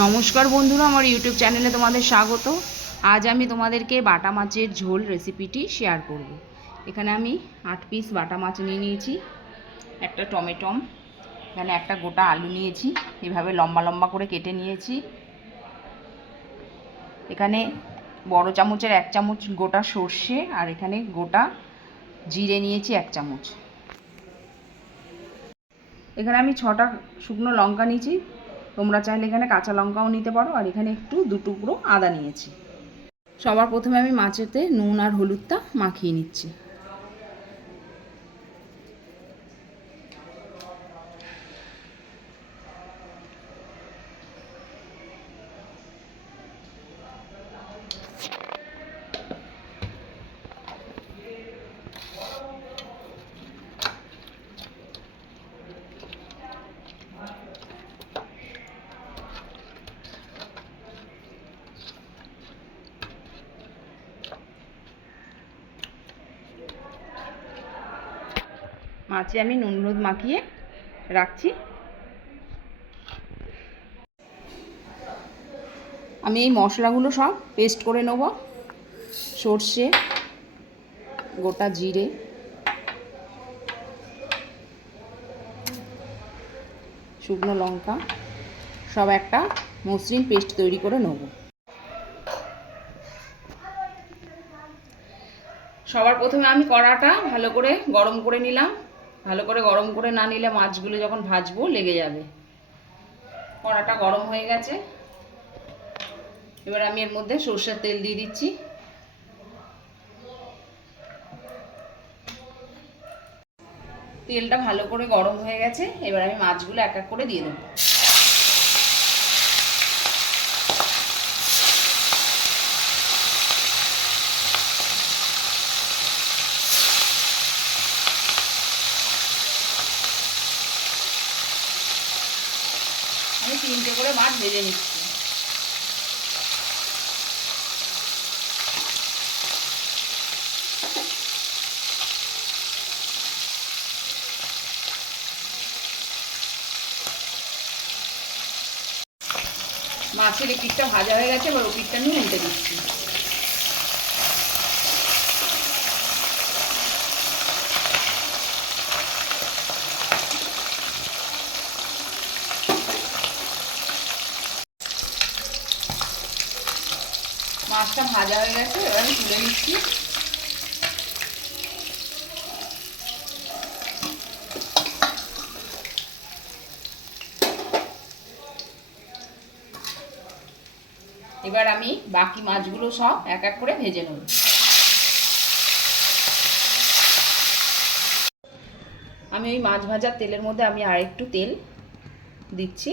নমস্কার বন্ধুরা, আমার ইউটিউব চ্যানেলে তোমাদের স্বাগত। আজ আমি তোমাদেরকে বাটা মাছের ঝোল রেসিপিটি শেয়ার করব। এখানে আমি 8 পিস বাটা মাছ নিয়ে নিয়েছি, একটা টমেটম, এখানে একটা গোটা আলু নিয়েছি, এভাবে লম্বা লম্বা করে কেটে নিয়েছি। এখানে বড় চামচের 1 চামচ গোটা সর্ষে, আর এখানে গোটা জিরে নিয়েছি 1 চামচ। এখানে আমি 6টা শুকনো লঙ্কা নিয়েছি, তোমরা চাইলে এখানে কাঁচা লঙ্কাও নিতে পারো। আর এখানে একটু 2 টুকরো আদা নিয়েছি। সবার প্রথমে আমি মাছেতে নুন আর হলুদটা মাখিয়ে নিচ্ছি। মাছে আমি নুন হলুদ মাখিয়ে রাখছি। আমি এই মশলাগুলো সব পেস্ট করে নেব। সর্ষে, গোটা জিরে, শুকনো লঙ্কা সব একটা মসৃণ পেস্ট তৈরি করে নেব। সবার প্রথমে আমি কড়াটা ভালো করে গরম করে নিলাম। ভালো করে গরম করে না নিলে মাছগুলো যখন ভাজবো লেগে যাবে। কড়াটা গরম হয়ে গেছে, এবার আমি এর মধ্যে সরষের তেল দিয়ে দিচ্ছি। তেলটা ভালো করে গরম হয়ে গেছে, এবার আমি মাছগুলো এক এক করে দিয়ে দেবো। আমি 3টে করে মাছ ভেজে নিচ্ছি। মাছের এই পিঠটা ভাজা হয়ে গেছে, এবার ও পিঠটা নিয়ে উল্টে দিচ্ছি। মাছটা ভাজা হয়ে গেছে, এবার আমি তুলে নিচ্ছি। এবার আমি বাকি মাছগুলো সব এক এক করে ভেজে নেব। আমি ওই মাছ ভাজার তেলের মধ্যে আমি আর একটু তেল দিচ্ছি।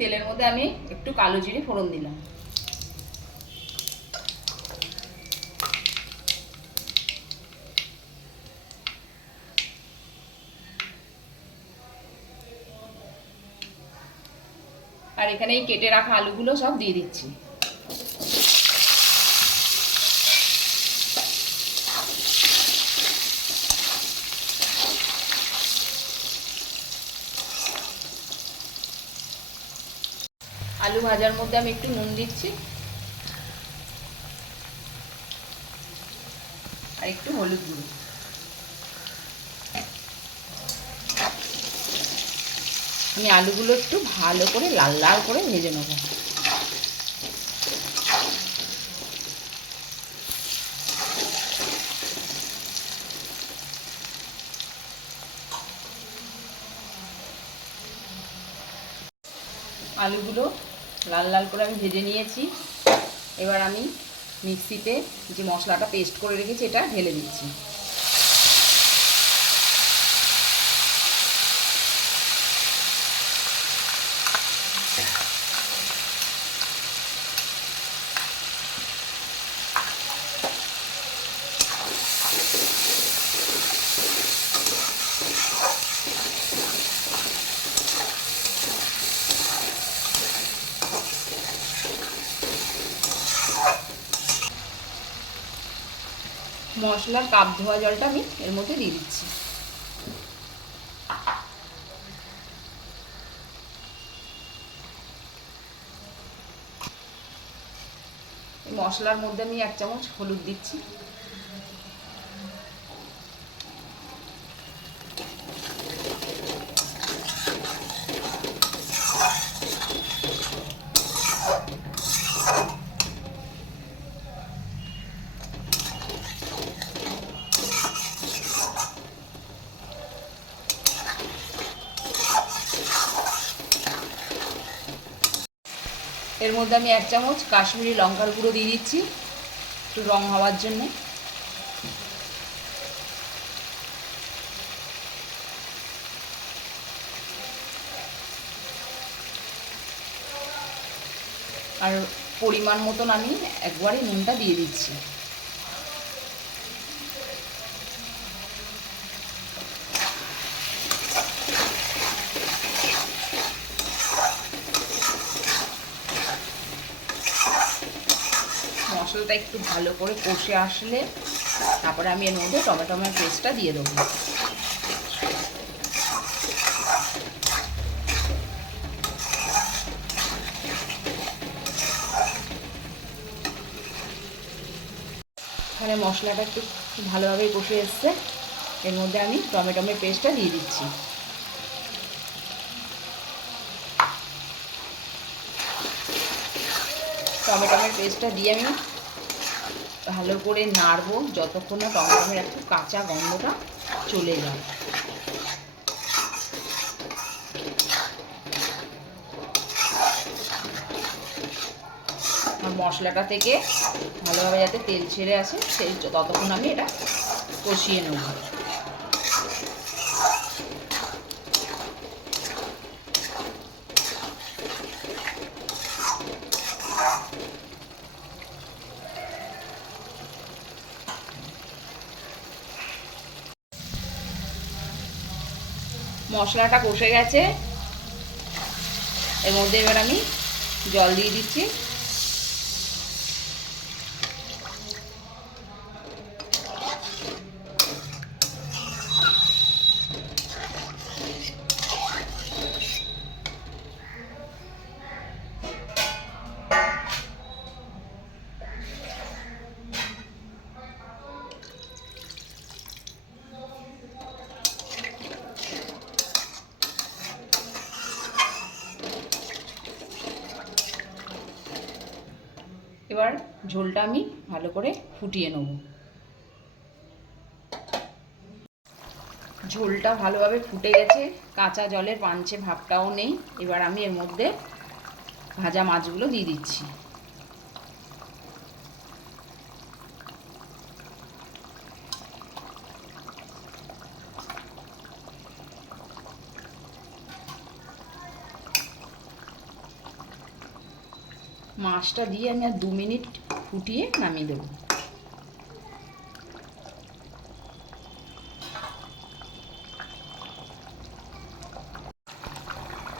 তেলের মধ্যে আমি একটু কালো জিরে ফোড়ন দিলাম। আর এখানে এই কেটে রাখা আলুগুলো সব দিয়ে দিচ্ছি। আলু ভাজার মধ্যে আমি একটু নুন দিচ্ছি আর একটু হলুদ গুঁড়ো। আমি আলুগুলো একটু ভালো করে লাল লাল করে ভেজে নেব। আলুগুলো লাল লাল করে আমি ভেজে নিয়েছি। এবার আমি মিক্সিতে যে মশলাটা পেস্ট করে রেখেছি এটা ঢেলে দিচ্ছি। মশলার কাপ ধোয়া জলটা আমি এর মধ্যে দিয়ে দিচ্ছি। মশলার মধ্যে আমি 1 চামচ হলুদ দিচ্ছি। এর মধ্যে আমি 1 চামচ কাশ্মীরি লঙ্কার গুঁড়ো দিয়ে দিচ্ছি একটু রং হওয়ার জন্য। আর পরিমাণ মতন আমি একবারে নুনটা দিয়ে দিচ্ছি। মশলাটা একটু ভালো করে কষে আসলে তারপরে আমি এর মধ্যে টমেটোর পেস্টটা দিয়ে দেবো। এখানে মশলাটা একটু ভালোভাবে কষে এসছে, এর মধ্যে আমি টমেটোর পেস্টটা দিয়ে দিচ্ছি। টমেটোর পেস্টটা দিয়ে আমি ভালো করে নাড়বো যতক্ষণ না টমেটোর একটু কাঁচা গন্ধটা চলে যায়। আর মশলাটা থেকে ভালোভাবে যাতে তেল ছেড়ে আসে সেই ততক্ষণ আমি এটা কষিয়ে নেব। মশলাটা কষে গেছে, এর মধ্যে এবার আমি জল দিয়ে দিচ্ছি। এবার ঝোলটা আমি ভালো করে ফুটিয়ে নেব। ঝোলটা ভালোভাবে ফুটে গেছে, কাঁচা জলের পাঞ্চে ভাবটাও নেই। এবার আমি এর মধ্যে ভাজা মাছগুলো দিয়ে দিচ্ছি। মাছটা দিয়ে আমি আর 2 মিনিট ফুটিয়ে নামিয়ে দেবো।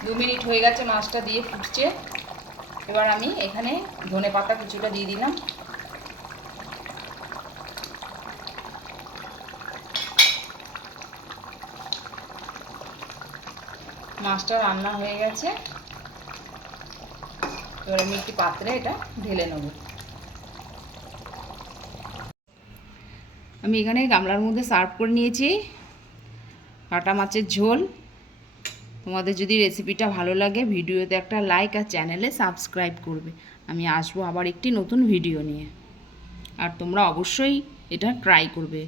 দু মিনিট হয়ে গেছে, মাছটা দিয়ে ফুটছে। এবার আমি এখানে ধনেপাতা কিছুটা দিয়ে দিলাম। মাছটা রান্না হয়ে গেছে, এবার আমি একটি পাত্রে এটা ঢেলে নেব। আমি এখানে গামলার মধ্যে সার্ভ করে নিয়েছি বাটা মাছের ঝোল। তোমাদের যদি রেসিপিটা ভালো লাগে ভিডিওতে একটা লাইক আর চ্যানেলে সাবস্ক্রাইব করবে। আমি আসবো আবার একটি নতুন ভিডিও নিয়ে, আর তোমরা অবশ্যই এটা ট্রাই করবে।